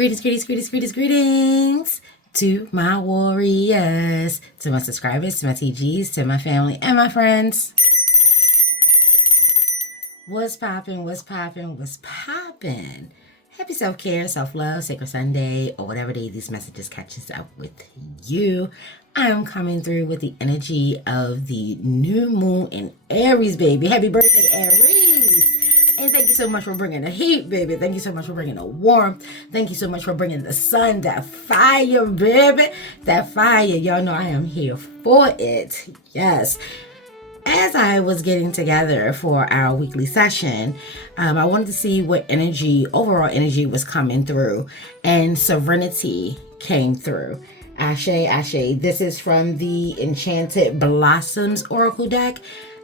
Greetings to my warriors, to my subscribers, to my TGs, to my family, and my friends. What's poppin'? Happy self-care, self-love, Sacred Sunday, or whatever day these messages catches up with you. I am coming through with the energy of the new moon in Aries, baby. Happy birthday, Aries. And thank you so much for bringing the heat, baby. Thank you so much for bringing the warmth. Thank you so much for bringing the sun, that fire, baby. That fire. Y'all know I am here for it. Yes. As I was getting together for our weekly session, I wanted to see what overall energy was coming through. And serenity came through. Ashe, Ashe. This is from the Enchanted Blossoms Oracle deck.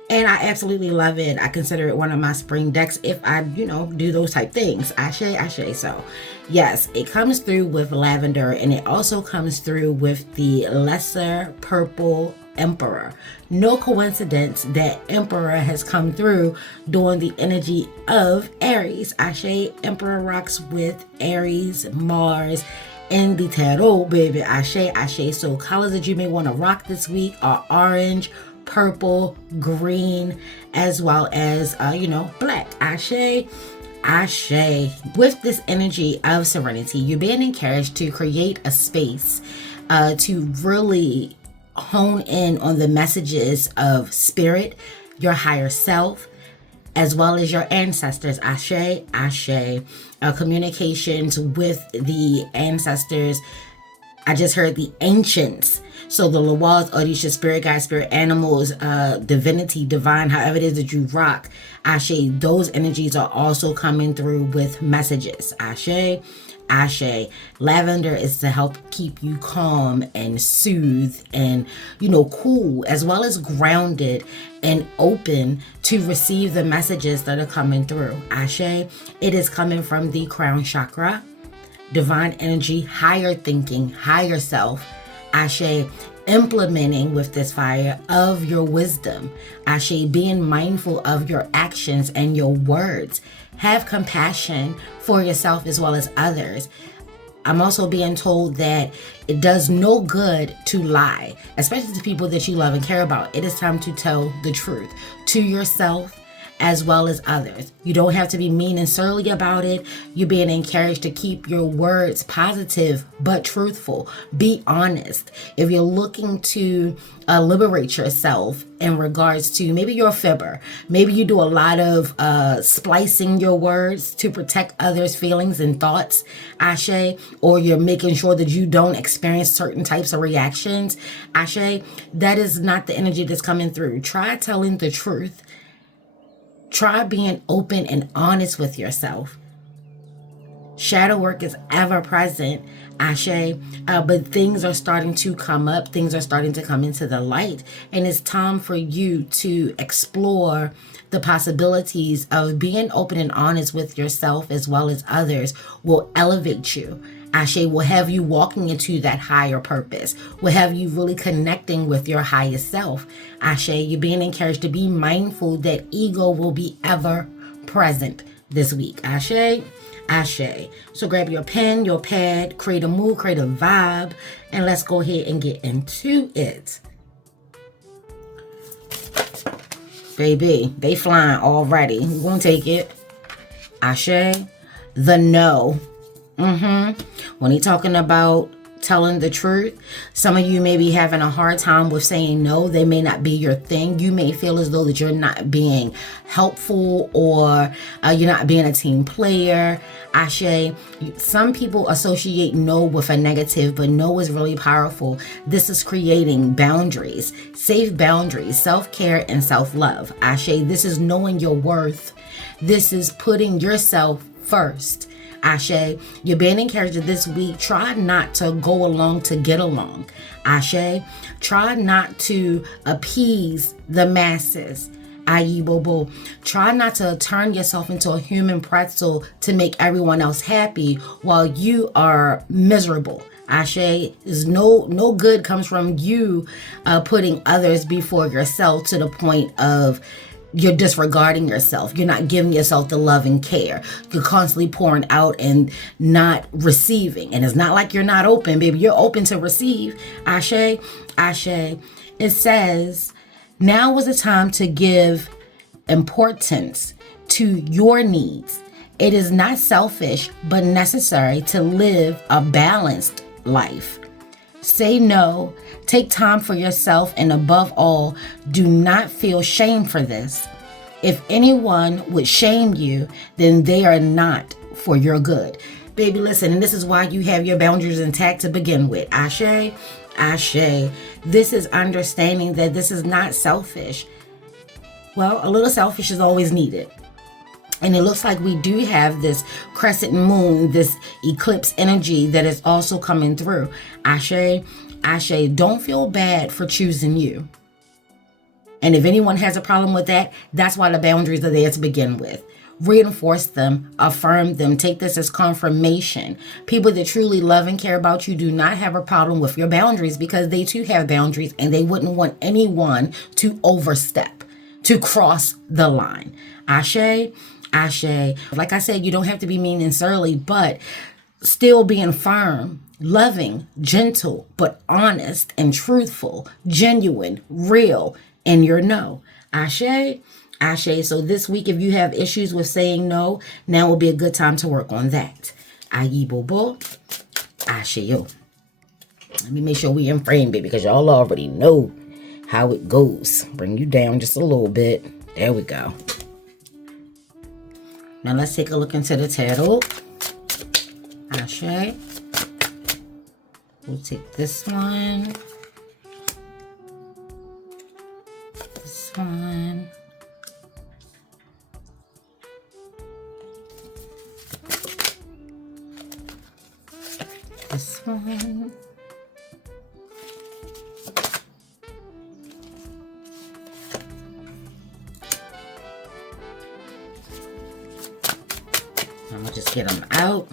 And I absolutely love it. I consider it one of my spring decks if I, do those type things. Ashe, Ashe. So, yes, it comes through with lavender, and it also comes through with the lesser purple Emperor. No coincidence that Emperor has come through during the energy of Aries. Ashe, Emperor rocks with Aries, Mars, and the tarot, baby. Ashe, Ashe. So, colors that you may want to rock this week are orange, purple, green, as well as black. Ashe, Ashe. With this energy of serenity, you're being encouraged to create a space to really hone in on the messages of spirit, your higher self, as well as your ancestors. Ashe, Ashe. Communications with the ancestors. I just heard the ancients. So the Lawals, Odisha, spirit guides, spirit animals, divinity, divine, however it is that you rock. Ashe, those energies are also coming through with messages. Ashe, Ashe. Lavender is to help keep you calm and soothe and, cool, as well as grounded and open to receive the messages that are coming through. Ashe, it is coming from the crown chakra, divine energy, higher thinking, higher self. Ashe, implementing with this fire of your wisdom. Ashe, being mindful of your actions and your words. Have compassion for yourself as well as others. I'm also being told that it does no good to lie, especially to people that you love and care about. It is time to tell the truth to yourself as well as others. You don't have to be mean and surly about it. You're being encouraged to keep your words positive but truthful. Be honest. If you're looking to liberate yourself in regards to maybe you're a fibber, maybe you do a lot of splicing your words to protect others' feelings and thoughts, Ashe, or you're making sure that you don't experience certain types of reactions, Ashe, that is not the energy that's coming through. Try telling the truth. Try being open and honest with yourself. Shadow work is ever present, Ashe, but things are starting to come up. Things are starting to come into the light. And it's time for you to explore the possibilities of being open and honest with yourself as well as others will elevate you. Ashe, will have you walking into that higher purpose, will have you really connecting with your highest self. Ashe, you're being encouraged to be mindful that ego will be ever present this week. Ashe, Ashe. So grab your pen, your pad, create a mood, create a vibe, and let's go ahead and get into it. Baby, they flying already. We're gonna take it. Ashe, the no. When he talking about telling the truth, some of you may be having a hard time with saying no. They may not be your thing. You may feel as though that you're not being helpful or you're not being a team player. Ashe, some people associate no with a negative, but no is really powerful. This is creating boundaries, safe boundaries, self-care and self-love. Ashe, this is knowing your worth. This is putting yourself first. Ashe, you're being encouraged this week. Try not to go along to get along. Ashe, try not to appease the masses. Ayi bobo. Try not to turn yourself into a human pretzel to make everyone else happy while you are miserable. Ashe, is no good comes from you putting others before yourself to the point of you're disregarding yourself. You're not giving yourself the love and care. You're constantly pouring out and not receiving. And it's not like you're not open, baby. You're open to receive. Ashe, Ashe. It says, now is the time to give importance to your needs. It is not selfish, but necessary to live a balanced life. Say no, take time for yourself, and above all, do not feel shame for this. If anyone would shame you, then they are not for your good. Baby, listen, and this is why you have your boundaries intact to begin with. Ashe, Ashe. This is understanding that this is not selfish. Well, a little selfish is always needed. And it looks like we do have this crescent moon, this eclipse energy that is also coming through. Ashe, Ashe, don't feel bad for choosing you. And if anyone has a problem with that, that's why the boundaries are there to begin with. Reinforce them, affirm them, take this as confirmation. People that truly love and care about you do not have a problem with your boundaries, because they too have boundaries and they wouldn't want anyone to overstep, to cross the line. Ashe, Ashe. Like I said, you don't have to be mean and surly, but still being firm, loving, gentle, but honest and truthful, genuine, real, and your no. Ashe, Ashe. So this week, if you have issues with saying no, now will be a good time to work on that. Ayi bobo, Ashe yo. Let me make sure we in frame, baby, because y'all already know how it goes. Bring you down just a little bit. There we go. Now let's take a look into the tarot. Ashe. We'll take this one. This one. This one. I'm gonna just get them out.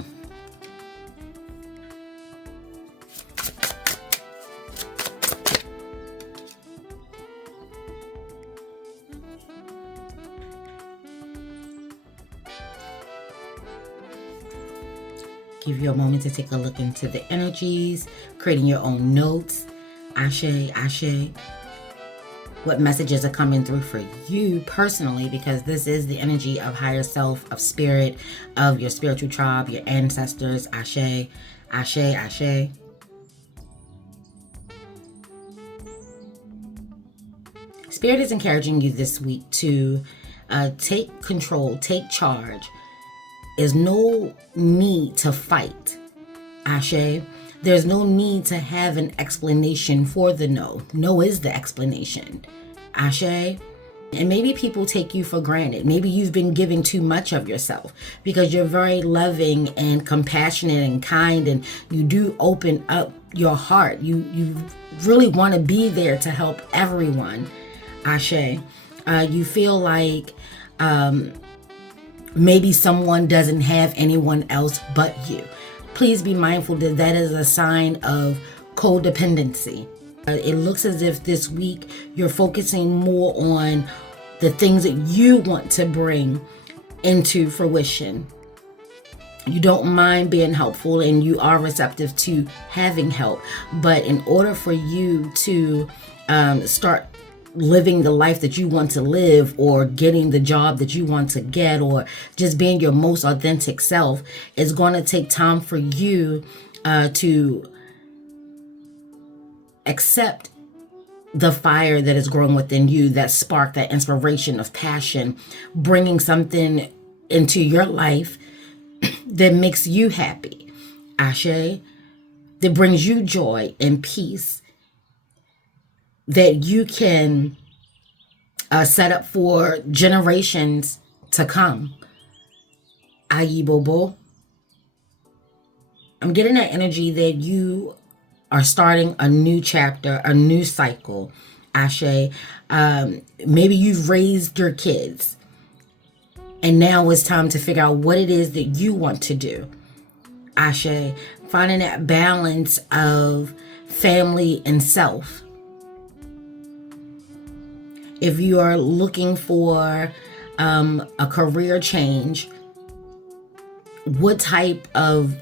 Give you a moment to take a look into the energies, creating your own notes. Ashe, Ashe. What messages are coming through for you personally, because this is the energy of higher self, of spirit, of your spiritual tribe, your ancestors. Ashe, Ashe, Ashe. Spirit is encouraging you this week to take control, take charge. There's no need to fight. Ashe. There's no need to have an explanation for the no. No is the explanation. Ashe. And maybe people take you for granted. Maybe you've been giving too much of yourself, because you're very loving and compassionate and kind, and you do open up your heart. You really want to be there to help everyone. Ashe. You feel like maybe someone doesn't have anyone else but you. Please be mindful that that is a sign of codependency. It looks as if this week you're focusing more on the things that you want to bring into fruition. You don't mind being helpful, and you are receptive to having help. But in order for you to start living the life that you want to live, or getting the job that you want to get, or just being your most authentic self, it's going to take time for you to accept the fire that is growing within you, that spark, that inspiration of passion, bringing something into your life that makes you happy. Ashe. That brings you joy and peace, that you can set up for generations to come. Ayi bobo. I'm getting that energy that you are starting a new chapter, a new cycle. Ashe. Maybe you've raised your kids, and now it's time to figure out what it is that you want to do. Ashe. Finding that balance of family and self. If you are looking for a career change, what type of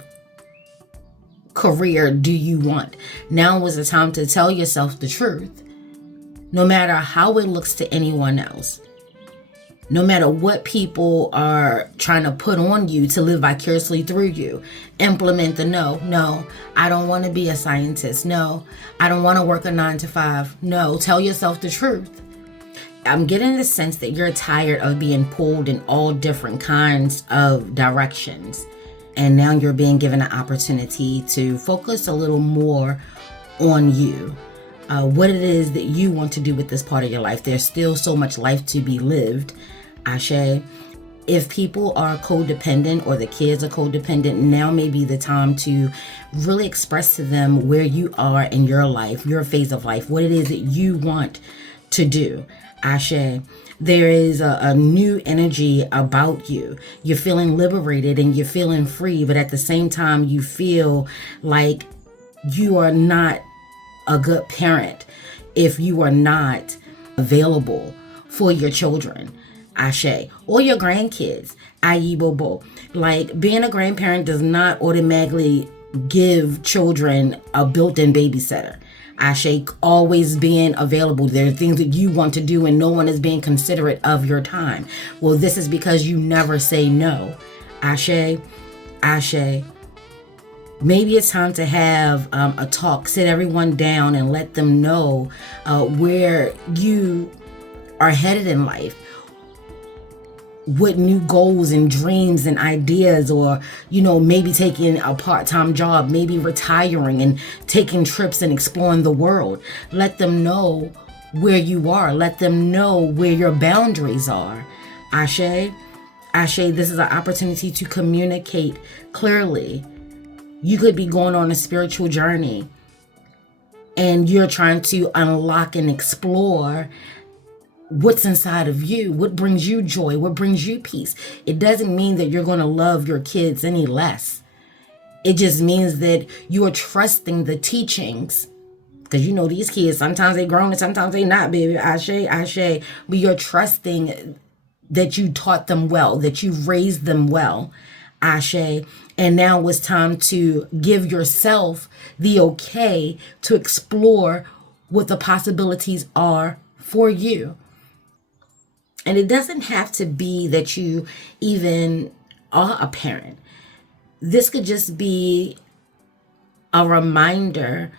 career do you want? Now is the time to tell yourself the truth, no matter how it looks to anyone else. No matter what people are trying to put on you to live vicariously through you, implement the no. No, I don't want to be a scientist. No, I don't want to work a 9-to-5. No, tell yourself the truth. I'm getting the sense that you're tired of being pulled in all different kinds of directions. And now you're being given an opportunity to focus a little more on you. What it is that you want to do with this part of your life. There's still so much life to be lived. Ashe. If people are codependent or the kids are codependent, now may be the time to really express to them where you are in your life, your phase of life, what it is that you want to do. Ashe. There is a new energy about you. You're feeling liberated and you're feeling free, but at the same time, you feel like you are not a good parent if you are not available for your children. Ashe, or your grandkids, i.e. Bobo. Like, being a grandparent does not automatically give children a built-in babysitter. Ashe, always being available. There are things that you want to do and no one is being considerate of your time. Well, this is because you never say no. Ashe, Ashe. Maybe it's time to have a talk, sit everyone down and let them know where you are headed in life. What new goals and dreams and ideas, or, maybe taking a part-time job, maybe retiring and taking trips and exploring the world. Let them know where you are. Let them know where your boundaries are. Ashe, Ashe, this is an opportunity to communicate clearly. You could be going on a spiritual journey and you're trying to unlock and explore what's inside of you, what brings you joy, what brings you peace. It doesn't mean that you're going to love your kids any less. It just means that you are trusting the teachings. Because these kids, sometimes they grown and sometimes they not, baby. Ashe. But you're trusting that you taught them well, that you raised them well. Ashe. And now it's time to give yourself the okay to explore what the possibilities are for you. And it doesn't have to be that you even are a parent. This could just be a reminder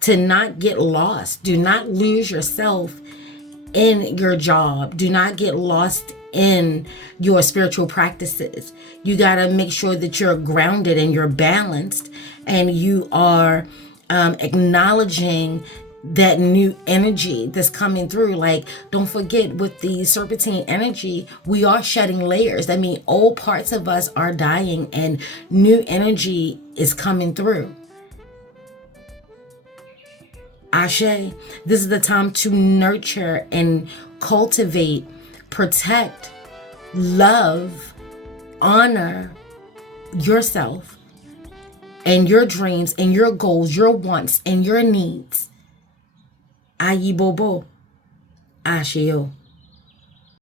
to not get lost. Do not lose yourself in your job. Do not get lost in your spiritual practices. You got to make sure that you're grounded and you're balanced and you are acknowledging that new energy that's coming through. Like, don't forget, with the serpentine energy, we are shedding layers. That means old parts of us are dying and new energy is coming through. Ashe, this is the time to nurture and cultivate, protect, love, honor yourself and your dreams and your goals, your wants and your needs. Ayi Bobo, Ashio.